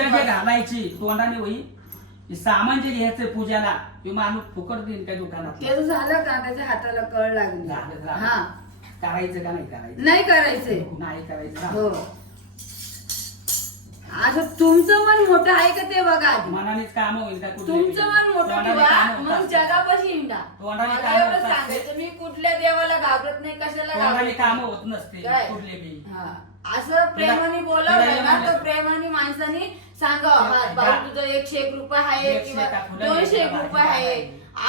पूजा जे घालायची तोंडाने होई हे सामान जे घ्यायचं पूजाला ते माणूस फुकट देईन काय दुकानात ते झालं का त्याच्या हाताला कळ लागली झालं. हा करायचं का नाही करायचं नाही करायचंय नाही करायचं ना. हो आता तुमचं मन मोठं आहे का ते बघा आधी मनानेच काम होईल का तुमचं मन मोठं तोंडाने ठेवा कामं मग. जगापाशी हिंडा तोंडाने मला कामं एवढं होत असते. सांगायचं मी कुठल्या देवाला घाबरत नाही कशाला तोंडाने घाबरत काम नाही. होत नसते काय? कुठले बी हा. असं प्रेमाने बोलावलं ना तर प्रेमाने माणसाने सांगावं हा बाई तुझं एकशे एक रुपये आहे एकशे किंवा एका दोनशे एक रुपये भाजी आहे.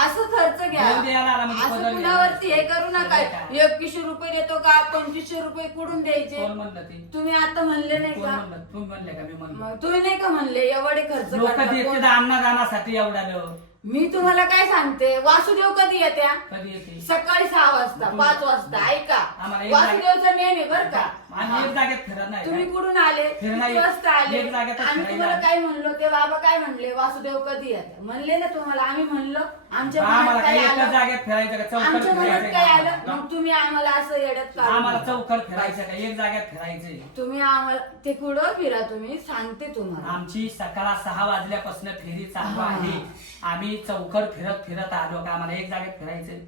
असं खर्च घ्या. आला म्हणजे असं पदर कुणावरती हे. करू नका. काय? एकवीसशे रुपये देतो का? पंचवीसशे रुपये कुठून द्यायचे? कोण म्हणलं ते? तुम्ही आता म्हणले नाही कोण का? म्हणलं? तुम्ही म्हणले का? मी म्हणलं. मग तुम्ही नाही का म्हणले? एवढे खर्च लोक करता देते कोण? अन्नदानासाठी एवढ्या मी तुम्हाला काय सांगते? वासुदेव कधी येत्या? कधी येते? सकाळी सहा वाजता पाच वाजता. ऐका. आम्हाला एक वासुदेवचा आहे बर का. एक जागेत फिरत नाही तुम्ही? कुठून आले? किती वाजता आले. एक जागेतच आम्ही. तुम्हाला काय म्हणलो? ते बाबा काय म्हणले? वासुदेव कधी येते म्हणले ना तुम्हाला. आम्ही म्हणलो. आमच्या आम्हाला मनात काय एकच आलं? जागेत फिरायचं का? आमच्या मनात फिरायचं काय का? आलं? मग तुम्ही आम्हाला असं येड्यात काढू आम्हाला. चौकट फिरायचं का? एक जागेत फिरायचंय तुम्ही आम्हाला ते कुठं फिरा तुम्ही? सांगते तुम्हाला. आमची सकाळ सहा वाजल्यापासून फेरी चालू हा. आहे. आम्ही चौकट फिरत फिरत आलो का? आम्हाला एक जागेत फिरायचंय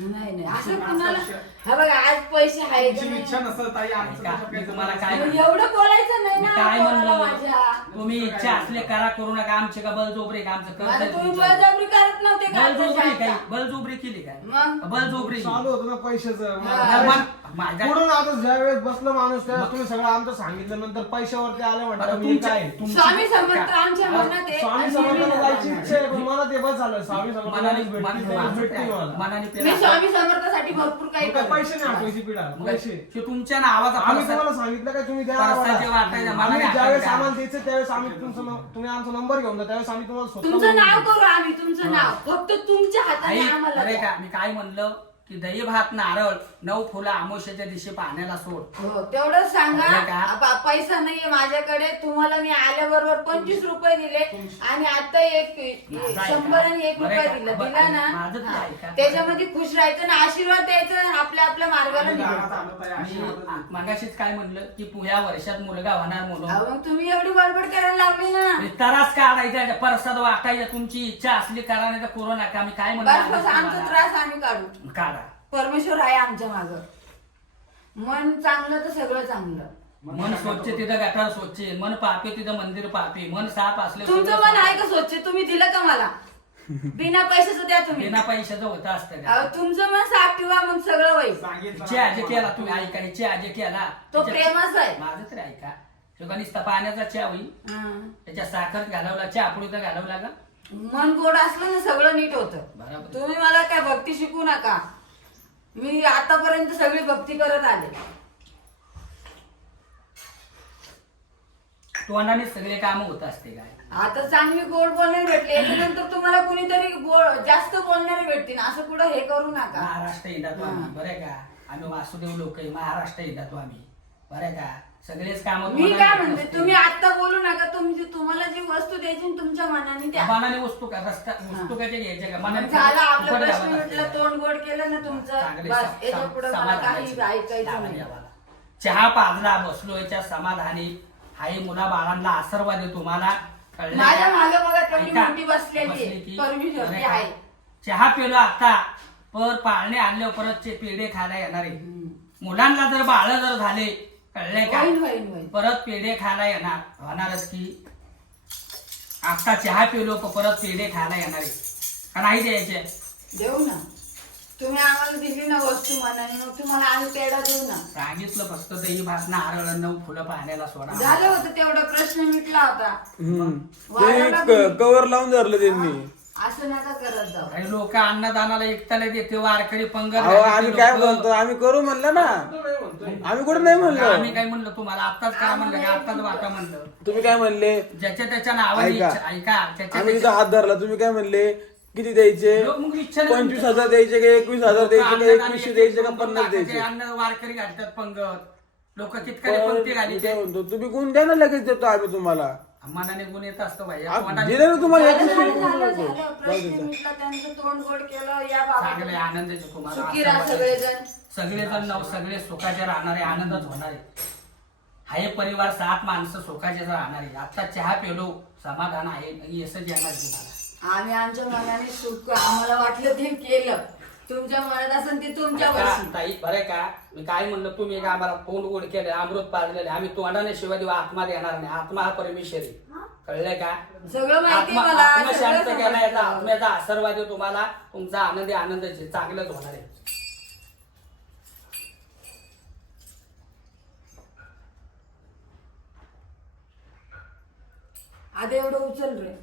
नाही नाही. असं असं- कुणाला असं- हा बघा आज पैसे आहे का तुमची नाही? इच्छा नसत ताई आमचं ऐका, तसं मी काही तुम्हाला काय मग म्हणतो? एवढं बोलायचं नाही मी ना काय पोराला म्हणलो? माझ्या. तुम्ही इच्छा असले करा करू नका. आमचे का बलजोबरी का आमचं आता कर्ज बळजबरी करत नव्हते का बलजोबरी काय? बलजोबरी केली काय? मग? बलजोबरी. चालू होतं ना पैशाचं. हा. पुढून आता ज्या वेळेस बसलं माणूस त्या तुम्ही सगळं आमचं सांगितलं नंतर पैशावरती आलं म्हणतात मी तुमच्या- काय तुमची- स्वामी समर्थ आमच्या मनात आहे स्वामी समर्थाला जायची इच्छा आहे पण मला ते बस झालं स्वामी मनाने समर्थाला मनाने- मला मनाने मी. स्वामी समर्थासाठी भरपूर काही मग काय करते. पैसे नाही आठवायची पिढा मग पैसे ते तुमच्या नावाचा आम्ही तुम्हाला सांगितलं का तुम्ही द्या परसाचे आम्हाला. वाटायचे, मला आम्ही नाही ज्यावेळेस आम्हाला का? द्यायचं त्यावेळेस आम्ही तुमचं न- तुम्ही आमचा नंबर घेऊन जा त्यावेळेस आम्ही तुम्हाला स्वतः तुमचं. नाव करू आम्ही तुमचं नाव फक्त तुमच्या हाताने आई आम्हाला अरे द्या. का मी काय म्हणलं की दही भात नारळ नऊ फुलं आमोशाच्या दिवशी पाण्याला सोड. हो तेवढं सांगा. का? पैसा नाहीये माझ्याकडे. तुम्हाला मी आल्याबरोबर पंचवीस रुपये दिले आणि आता एक माझं ऐका. शंभर आणि एक बरं रुपये का? दिला. बरं, दिला ना? माझं ते हा. ऐका. त्याच्यामध्ये खुश राहायचं ना आशीर्वाद द्यायचा आणि आपल्या आपल्या मार्गाला निघायचं. मगाशीच काय म्हणलं? की पुह्या वर्षात मुलगा होणार म्हणून. अहो, मग तुम्ही एवढी बडबड करायला लागली ना. मी तरास काढायचा परसाद वाटायचा. तुमची इच्छा असली करा नाही तर करू नका. मी काय बस बस. आमचा त्रास आम्ही काढू. काढा. परमेश्वर आहे आमच्या माग. मन चांगलं तर सगळं चांगलं. मन स्वच्छ तिथं गटार स्वच्छ आहे. मन पापे तिथं मंदिर पापे मन साप असले तुमचं मन आहे का स्वच्छ? तुम्ही दिलं का मला? बिना पैशाचं द्या तुम्ही. बिना पैशाचं होतं असतं? अहो, तुमचं मन साफ ठेवा मग सगळं होईल. चे आजे केला तुम्ही ऐका चे आजे केला तो प्रेमाचा आहे. माझं तरी ऐका. तो का नुसता पाण्याचा चहा होईल. हं. त्याच्या साखर घालवला चहा पुढे घालवला का? मन गोड असलं ना सगळं नीट होतं. बरोबर. तुम्ही मला काय भक्ती शिकू नका. मी आतापर्यंत सगळी भक्ती करत आले. तोंडाने सगळे काम होत असते काय? आता चांगली गोड बोलणारी भेटली याच्यानंतर तुम्हाला कुणीतरी गोड जास्त बोलणारे भेटतील असं कुठं हे करू नका. महाराष्ट्र येतात आम्ही. बरं का? आम्ही वासुदेव लोक आहे महाराष्ट्र येतात आम्ही. बरं का सगळेच काम मी काय म्हणते तुम्ही आता बोलू नका तुमची तुम्हाला जी वस्तू द्यायची तुमच्या मनाने द्या मनाने वस्तू का रस्ता वस्तू कशा घ्यायच्या का मनाने झालं आपलं फुकट प्रश्न द्यावं मिटलं लागतं. तोंड गोड केलं ना तुमचं चांगले बस सम- याच्या सम- पुढे मला काही समाधानाची ऐकायचं नाही द्यावा. चहा पाजला बसलो याच्या समाधानी आई मुला बाळांना आशीर्वाद आहे तुम्हाला कळलं का? माझ्या मागे बघा तेवढी ऐका. मोठी बसलेली आहे. बसली की- परमेश्वर बरं ती का? आहे. चहा पिलो आता पर पाळणे आणल्यावर परत चे पेढे खायला येणार आहे मुलांना जर बाळ जर झाले कळलंय का? होईल होईल होईल. परत पेढे खायला येणार. होणारच की. आता चहा पिलो का परत पेढे खायला येणार आहे. का नाही द्यायचे? देऊ ना. तुम्ही आम्हाला दिली ना वस्तू मनाने मग तुम्हाला आम्ही पेढा देऊ ना. सांगितलं फक्त दही भात नारळ नऊ फुलं पाण्याला सोडा. झालं होतं तेवढा प्रश्न मिटला होता. हम्म. वाढवला ते तुम्ही. क- कवर लावून धरलं त्यांनी. असं नका करत जाऊ. काही लोक अन्नदानाला एकट्याला देते वारकरी पंगत अहो घालते आम्ही काय लोकं. म्हणतो आम्ही करू म्हणलं ना. तो नाही म्हणतोय. आम्ही कुठे नाही आम्ही म्हणलो काय म्हणलं तुम्हाला? आत्ताच करा म्हणलं का आत्ताच वाटा म्हणलं. तुम्ही काय म्हणले? ज्याच्या त्याच्या नावाने ऐका. इच्छा- ऐका त्याच्या आम्ही तिथं त्याच्या- हात धरला. तुम्ही काय म्हणले? किती द्यायचे? लोक मग इच्छा नाही पंचवीस हजार द्यायचे का? एकवीस हजार लोकं द्यायचे का? अन्नदान एकवीसशे एक- द्यायचे का? पन्नास द्यायचे. अन्न वारकरी घालतात पंगत. लोक कितकडे पण पंक्ती मी घाली काय म्हणतो तुम्ही गुण द्या ना लगेच देतो आम्ही तुम्हाला. मनाने गुण येत असतो भाई आ, दिलं ना तुम्हाला? झालं, एकवीसशे झालं, झालं, रुपये. झालं. प्रश्न मिटला त्यांचं तोंड गोड केलं या चांगले बाबा आनंदाचे तुम्हाला सुखी राहा आशीर्वाद. सगळेजण. सगळेजण नव सगळे सुखाचे राहणारे आनंदच होणार. आहे हाय परिवार सात माणसं सुखाचे राहणार. आहे आता चहा पेलो समाधान आहे. यशच येणार तुम्हाला. आम्ही आमच्या मनाने सुख आम्हाला वाटलं ते केलं. तुमच्या मनात असेल ते तुमच्या ताई बरं का? मी काय म्हणलं तुम्ही का आम्हाला तोंड गोड केले अमृत पाजलेले. आम्ही तोंडाने शिवाय देऊ आत्मा देणार नाही. आत्मा हा परमेश्वर आहे. कळलंय का? सगळं माहिती आत्मा मला आत्मा सगळं शांत केला याचा. आत्म्याचा आशीर्वाद आहे तुम्हाला. तुमचा आनंदी आनंदाचे. चांगलंच होणार आहे. आता एवढं उचल रे.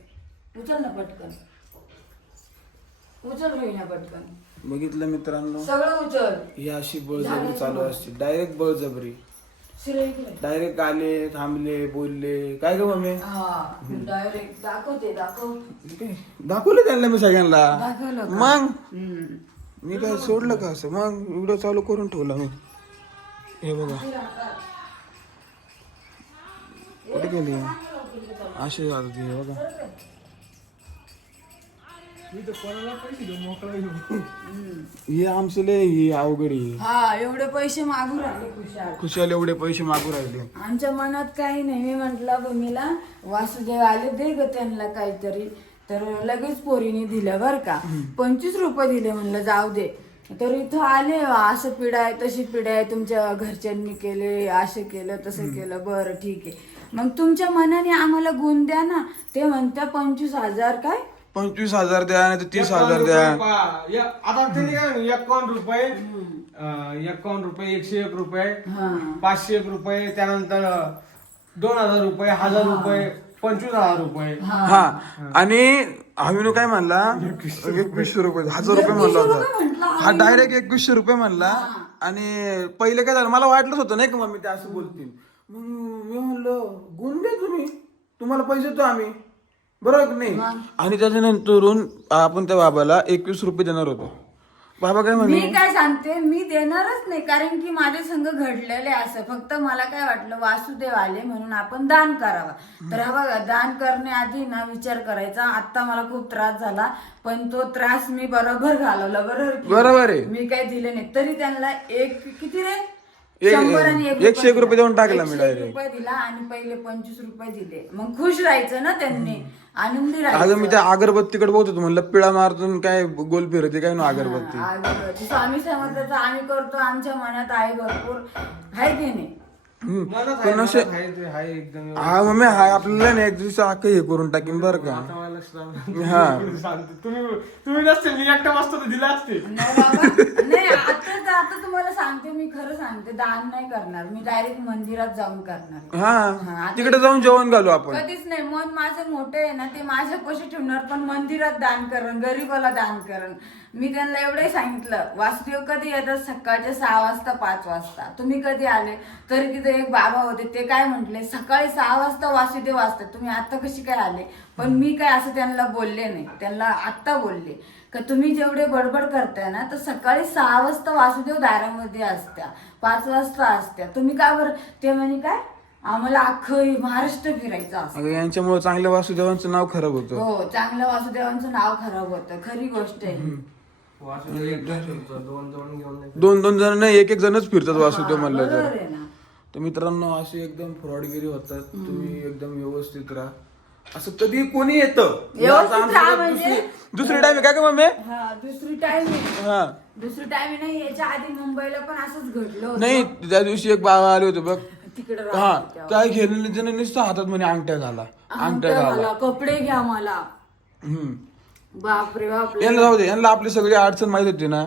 उचल ना पटकन. उचल रे ना पटकन. बघितलं मित्रांनो? सगळं उचल. ही अशी बळजबरी चालू असते. डायरेक्ट बळजबरी. शिरे इकडे. डायरेक्ट आले थांबले बोलले. काय ग मम्मी? हा डायरेक्ट दाखवते दाखव. काय? दाखवलं त्यांना मी सगळ्यांना? दाखवलं? मग? हम्म. मी काय सोडलं का असं? मग व्हिडिओ चालू करून ठेवला मी. हे बघा. कुठे गेली? असे जात होती, हे बघा. हे आमचं लय ही अवघड आहे. हा एवढे पैसे मागू राहिले खुशाल. खुशाल एवढे पैसे मागू राहिले. आमच्या मनात काही नाही. मी म्हंटल भूमीला वासुदेव आले दे ग त्यांना काहीतरी. तर लगेच पोरीने दिलं बर का. पंचवीस रुपये दिले म्हणलं जाऊ दे. तर इथं आले असं पिढा आहे तशी पिढा आहे तुमच्या घरच्यांनी केले असं केलं तसं केलं बरं ठीक आहे. मग तुमच्या मनाने आम्हाला गुण द्या ना. ते म्हणत्या पंचवीस हजार काय? पंचवीस हजार द्या नाही तर तीस हजार द्या. आता त्यांनी काय म्हणे, एकावन्न रुपये. अं, एकावन्न रुपये एकशे एक रुपये. हा. पाचशे एक रुपये त्यानंतर दोन हजार रुपये हजार रुपये पंचवीस हजार रुपये. हा. आणि हवीनो काय म्हणला? एकवीसशे रुपये. हजार रुपये म्हणला होता. म्हंटला. हा डायरेक्ट एकवीसशे रुपये म्हणला. आणि पहिले काय झालं मला वाटलंच होतं नाही का मम्मी ते असं बोलतील. मग मी म्हणलं गुण तुम्ही. तुम्हाला पैसे देतो आम्ही. बरोबर की नाही? आणि त्याच्यानंतरून आपण त्या बाबाला एकवीस रुपये देणार होतो. बाबा काय म्हणे? मी काय सांगते? मी देणारच नाही कारण की माझ्या संघ घडलेले असं. फक्त मला काय वाटलं वासुदेव आले म्हणून आपण दान करावा. तर हा बघा दान करण्याआधी ना विचार करायचा. आता मला खूप त्रास झाला पण तो त्रास मी बरोबर घालवला बरोबर? बरोबर आहे. मी काय दिले नाही. तरी त्यांना एक किती रे? शंभर आणि एक एकशे एक रुपये देऊन टाकला मी एकशे एक direct. रुपये दिला आणि पहिले पंचवीस रुपये दिले. मग खुश राहायचं ना त्यांनी आनंदी अगं मी त्या अगरबत्तीकडे बघत होतो म्हणलं पिळा मारतून काय गोल फिरते काय ना अगरबत्ती. हा, अगोदर. स्वामी समर्थाचं आम्ही करतो आमच्या मनात आहे भरपूर. आहे की नाही? हम्म. मनात आहे, पण असे मनात आहे ते आहे एकदम हा मम्मी हा आपल्याला नाही एक दिवस अख्खं हे करून टाकीन बरं का. हा. सांगते तुम्ही तुम्ही नसते मी एकटा तर दिला असते. नाही बाबा नाही आता आता तुम्हाला सांगते मी खरं सांगते दान नाही करणार. मी डायरेक्ट मंदिरात जाऊन करणार. हा आता- तिकडे जाऊन जेवण घालू आपण. कधीच नाही मन माझं मोठं आहे ना ते माझ्या पैसे ठेवणार पण मंदिरात दान करण गरीबाला दान करण. मी त्यांना एवढंही सांगितलं वासुदेव कधी येतात? सकाळच्या सहा वाजता पाच वाजता. तुम्ही कधी आले? तरी तिथे एक बाबा होते ते काय म्हंटले? सकाळी सहा वाजता वासुदेव असतात. तुम्ही आता कशी काय आले? पण मी काय असं त्यांना बोलले नाही. त्यांना आत्ता बोलले का तुम्ही जेवढे बडबड करताय ना तर सकाळी सहा वाजता वासुदेव दारामध्ये असत्या पाच वाजता असत्या. तुम्ही का बरं? ते म्हणे काय? आम्हाला अख्खं महाराष्ट्र फिरायचं असतं. अगं यांच्यामुळे चांगल्या वासुदेवांचं नाव खराब होतं. हो चांगल्या वासुदेवांचं नाव खराब होतं. खरी गोष्ट आहे दोन दोन घेऊन नाही. दोन दोन जण नाही एक एक जणच फिरतात वासुदेव म्हणलं तर. बरोबर आहे ना. तर मित्रांनो असे एकदम फ्रॉडगिरी होतात. तुम्ही एकदम व्यवस्थित राहा. असं कधी कोणी येतं? व्यवस्थित राहा म्हणजे? दुसरी- दुसरी टाइम काय का मम्मी? हा दुसरी टाइम हा. दुसरी टाइम नाही याच्या आधी मुंबईला पण असंच घडलं होतं. नाही त्या दिवशी एक बाबा आले होते बघ. तिकडे हा होत्या. काय घेणं त्यानं नुसतं हातात म्हणे अंगठ्या घाला अंगठ्या अंगठ्या घाला. घाला, कपडे घ्या मला. हम्म. बापरे बापरे. यांना जाऊ दे यांना आपली सगळी अडचण माहीत होती ना.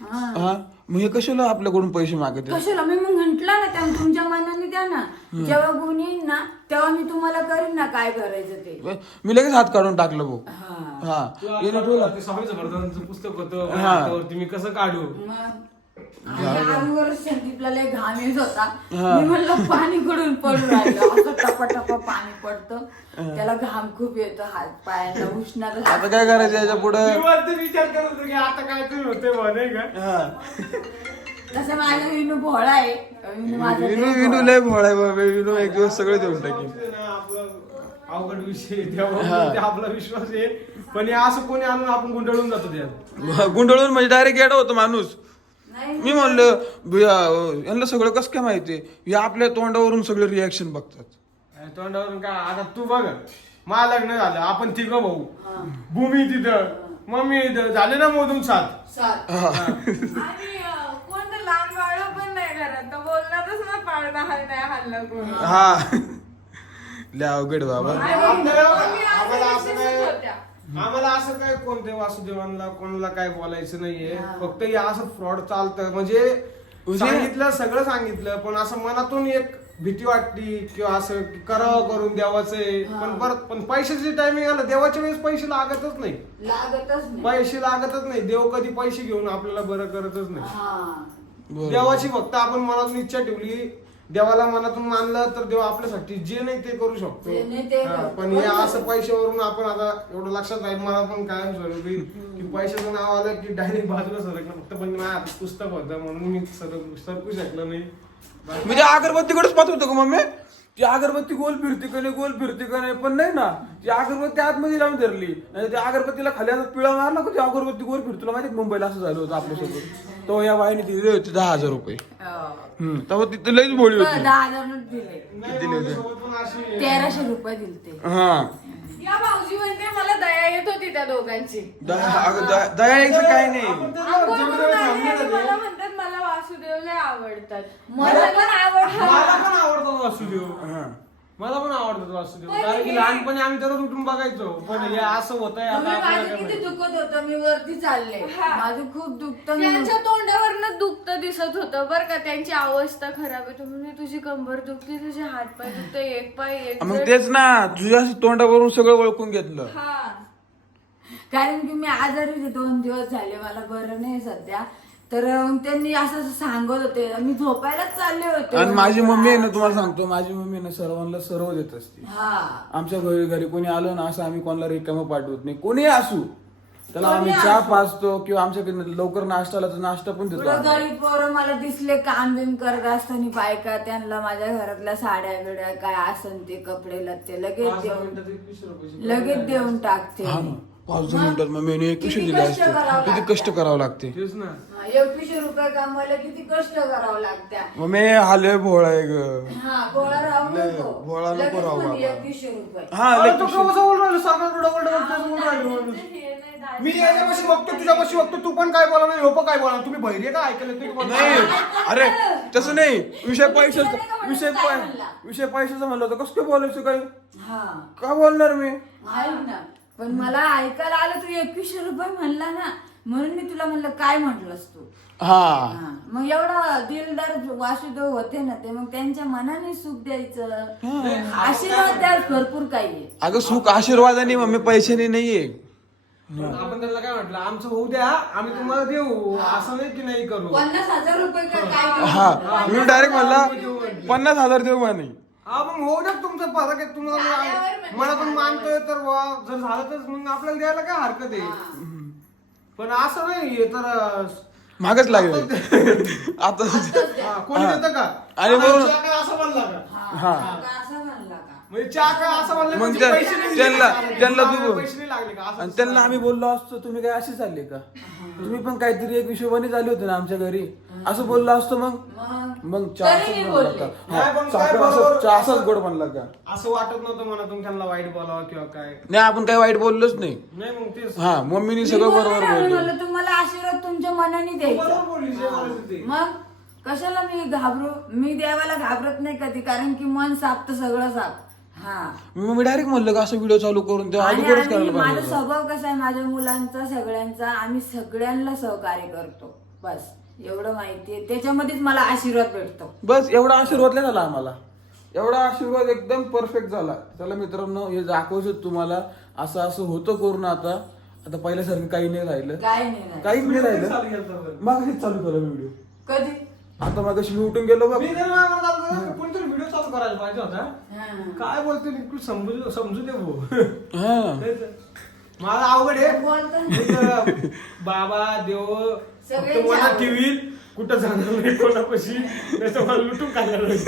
हा. हा? मग हे कशाला आपल्याकडून पैसे मागते कशाला? मी मग म्हंटल ना त्या तुमच्या मनाने द्या ना. जेव्हा गुण येईन ना तेव्हा मी तुम्हाला करीन ना काय करायचं ते. मी लगेच हात काढून टाकलं भाऊ. हा. हा. तू पुस्तक होतं हा. त्यावरती मी कसं काढू? मग? आणि अंगावर संदीपला लय घाम येत होता. मी म्हणलं पाणी कडून पडू राहिलं. असं टपा टपा पाणी पडतं. त्याला घाम खूप येतो हात पायांना उष्णता आता काय करायचं याच्यापुढे? मी वरती विचार करत होतो की आता काय तरी होते म्हणे का? तसं माझा विनू भोळा आहे. विनू माझा विनू लय विनू भोळा. लय भोळा आहे बाबा विनू एक दिवस सगळे देऊन टाकेल ना आपलं अवघड विषय त्यावर आपला विश्वास आहे. पण हे असं कोणी आणून आपण गुंडळून जातो त्यात. गुंडळून म्हणजे डायरेक्ट येडा होतो माणूस. मी म्हणलं ब- यांना सगळं कसं काय माहिती? हे आपल्या तोंडावरून सगळे रिॲक्शन बघतात. तोंडावरून का आता तू बघ. मला लग्न झालं. आपण तिघ भाऊ. भूमी तिथं मम्मी इथं. झाले ना मोजून सात? सात. आणि अं, कोणतं लहान बाळ पण नाही घरात. तर बोलणारच ना पाळणा हाल नाही हल्ला कोण. हा. लय अवघड बाबा. आपल्याला मम्मी असं आम्हाला असं विशेषच काय होत्या. आम्हाला असं काय कोणत्या वासुदेवांना कोणाला काय बोलायचं नाहीये. फक्त हे असं फ्रॉड चालतं. म्हणजे म्हणजे- सांगितलं सगळं सांगितलं पण असं मनातून एक भीती वाटली किंवा असं करावं करून देवाचं आहे पण परत पण पैशाचे टायमिंग आलं देवाच्या वेळेस पैसे लागतच नाही. लागतच नाही. पैसे लागतच नाही. देव कधी पैसे घेऊन आपल्याला बरं करतच नाही. हा. देवाची फक्त आपण मनातून इच्छा ठेवली देवाला मनातून मानलं तर देव आपल्यासाठी जे नाही ते करू शकतो. जे नाही ते हा, करतो. पण हे असं पैशावरून आपण आता एवढं लक्षात राहील मला पण कायम स्वरूपी की पैशाचं नाव आलं की डायरेक्ट बाजूला सरकलं फक्त पण माझ्या हातात पुस्तक होतं म्हणून मी सरक सरकू शकलो नाही. म्हणजे अगरबत्तीकडेच पाहत होतो का मम्मी. ती अगरबत्ती गोल फिरते का नाही गोल फिरते का नाही पण नाही ना ती अगरबत्ती आतमध्ये लावून धरली. आणि त्या अगरबत्तीला खाली हातात पिळा मारला का ती अगरबत्ती गोल फिरतो. माहिती मुंबईला असं झालं होतं आपल्यासोबत? तो या बाईने दिले होते दहा हजार रुपये. हम्म तेव्हा तिथे लईच भोळी होती. दहा हजार दिले. नाही तेराशे रुपये दिले हा. या भाऊजी म्हणते मला दया येत होती त्या दोघांची. दया- दया यायचं काय नाही. वासुदेव लय आवडतात. मला पण आवडतं. मला पण आवडतात वासुदेव. हा. मला पण आवडतात वासुदेव. कारण की लहानपणी आम्ही तर उठून बघायचो. पण हे असं आता तुम्ही माझं किती माहिती. दुखत होतं मी वरती चालले. हा. माझं खूप दुखत त्यांच्या तोंडावरनं दुखत दिसत होतं बरं का. त्यांची अवस्था खराब आहे. तुम्ही तुझी कंबर दुखली तुझे हात पाय दुखते एक पाय एक मग तेच ना. तुझ्या तोंडावरून सगळं ओळखून घेतलं. हा. कारण की मी आजारी होते दोन दिवस झाले. मला बरं नाही सध्या. तर त्यांनी असं असं सांगत होते. मी झोपायलाच चालले होते. आणि माझी मम्मी आहे ना तुम्हाला सांगतो माझी मम्मी आहे ना सर्वांना सर्व देत असते. हा. आमच्या घरी घरी कोणी आलं ना असं आम्ही कोणाला रिकामं पाठवत नाही. कोणी असू त्याला कोणी आम्ही चहा. पाचतो किंवा आमच्याकडे लवकर नाश्ता आला तर नाश्ता पण देतो पुढं आम्ही. गरीब पोरं मला दिसले काम बिम करत असताना बायका त्यांना माझ्या घरातल्या साड्या बिड्या काय असन ते कपडे लत्ते लगेच देऊन लगेच देऊन टाकते हा. ना पाच दहा मिनिटात मम्मीने एकवीसशे किती दिले कष्ट असते. करावं किती. कष्ट करावं लागते? तेच ना. हा, एकवीसशे रुपये कमवायला किती कष्ट करावं लागत्या मम्मी हाले भोळा आहे ग. हा गोळा राहू नको. गोळा नको लगेच राहू म्हणे बाबा. एकवीसशे रुपये. हा अरे तू बोलून राहिलो? सारखं डबल डबल तेच बोलून राहिलो. माणूस. मी याच्यापाशी बघतो तुझ्यापाशी बघतो. तू पण काय बोला नाही पण काय बोला तुम्ही बहिरे का? ऐकलं तुम्ही नाही अरे तसं नाही. विषय पैशाचा विषय पै-? विषय पैशाचा म्हणलं होतं. कसं काय बोलायचं काय हा. का बोलणार मी? ना. पण मला ऐकायला आलं तू एकवीसशे रुपये म्हणला ना म्हणून मी तुला म्हणलं काय म्हटलंस तू? हा. हा, मग एवढा दिलदार वासुदेव होते ना ते मग त्यांच्या मनाने सुख द्यायचं. आशीर्वाद द्यास भरपूर काही आहे. अगं सुख आशीर्वादाने मम्मी पैशाने नाहीये. आपण त्याला काय म्हटलं आमचं होऊ द्या आम्ही तुम्हाला देऊ असं नाही की नाही करू. पन्नास हजार रुपये का काय करू? हा मी डायरेक्ट म्हणला पन्नास हजार देऊ म्हणे. हा मग होऊ द्या तुमचं फरक आहे तुम्हाला मला पण मानतोय तर वा जर झालं तर मग आपल्याला द्यायला काय हरकत आहे? पण असं नाही हे तर मागच लागले. आता हा, कोणी देतं का? आणि चहा काय असं म्हणला का? हा का असं म्हणला का? म्हणजे चहा काय असं म्हणलं मग म्हणजे त्या- पैसे नाही दिले त्यांना- का? त्यांना तू- पैसे नाही लागले का? असं आणि त्यांना आम्ही बोललो असतो तुम्ही काय असे चालले का? तुम्ही पण काहीतरी एक हिशोबाने झाले होते ना आमच्या घरी. असं बोललो असतो मग? मग? मग चहा तरी असंच मी बनला बोलले. का? नाही, पण साखर काय असं- बरोबर- चहा असाच गोड बनला का? असं वाटत नव्हतं मला तुमच्याला वाईट बोलावं किंवा काय. नाही आपण काही वाईट बोललोच नाही. नाही मग तेच. हा मम्मीने मी सगळं बोलले बरोबर ना, मी बोललो. म्हणलं तुम्हाला आशीर्वाद तुमच्या मनाने बरोबर द्यायचा. बोलली जे बोलायचं ते. मग? कशाला मी घाबरू? मी देवाला घाबरत नाही कधी कारण की मन साप तर सगळं साप हा. मी मी डायरेक्ट म्हणलं का असं व्हिडिओ चालू करून तेव्हा आणि अगोदरच आम्ही- करायला माझा पाहिजे होतं. स्वभाव कसा आहे? माझ्या मुलांचा सगळ्यांचा आम्ही सगळ्यांना सहकार्य करतो. बस. एवढं माहितीये त्याच्यामध्येच मला आशीर्वाद भेटतो. बस एवढा आशीर्वाद नाही झाला आम्हाला. एवढा आशीर्वाद एकदम परफेक्ट झाला. चला मित्रांनो हे दाखवतो तुम्हाला. असं असं होतं करून आता. आता पहिल्यासारखं काही नाही राहिलं. काय नाही ना. काहीच नाही चालू राहिलं. मग चालू केला व्हिडिओ कधी? आता मग मी उठून गेलो बघ. मी तर मला कोणतरी व्हिडिओ चालू करायला पाहिजे होता. हा. काय बोलतो तू समजू समजू दे भाऊ. हा. तेच. मला अवघड आहे. इथं बाबा देव सगळे फक्त जाऊ. ठेवील कुठं जाणार नाही कोणापाशी नाही तर मला लुटून काढणार नाही.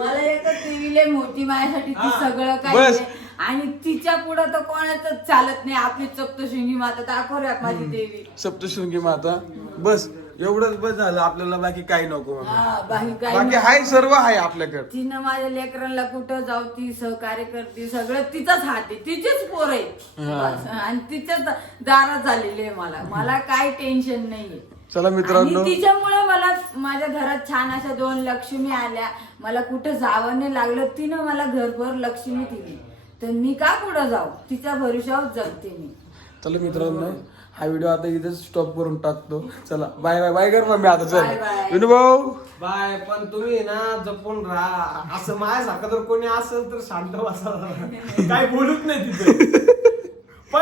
मला एकच टीव्ही मोठी माझ्यासाठी ती हा. सगळं काही बस. आहे. आणि तिच्या पुढं तर कोणाच चालत नाही आपली सप्तशृंगी माता दाखव रे माझी देवी सप्तशृंगी माता बस एवढंच बस झालं आपल्याला बाकी काही नको मम्मी. हा, बाकी काही बाकी नको. हाय सर्व आहे आपल्याकडे. तिनं माझ्या लेकरांना कुठं जाऊ ती सहकार्य करते सगळं तिचाच हात आहे तिचेच पोर आहे बस. आणि तिच्याच दारात झालेली आहे मला. मला काय टेन्शन नाहीये. चला मित्रांनो. तिच्यामुळे मला माझ्या घरात छान अशा दोन लक्ष्मी आल्या. मला कुठं जावं नाही लागलं. तिनं मला घरभर लक्ष्मी दिली. तर मी का कुठं जाऊ? तिच्या भरोशावर जगते मी. चला मित्रांनो. हा व्हिडिओ आता इथेच स्टॉप करून टाकतो. चला बाय बाय बाय कर मम्मी आता चल. विनू भाऊ. बाय पण तुम्ही ना जपून राहा. असं माझ्यासारखं जर कोणी असेल तर शांत बसा. काय बोलूच नाही तिथे.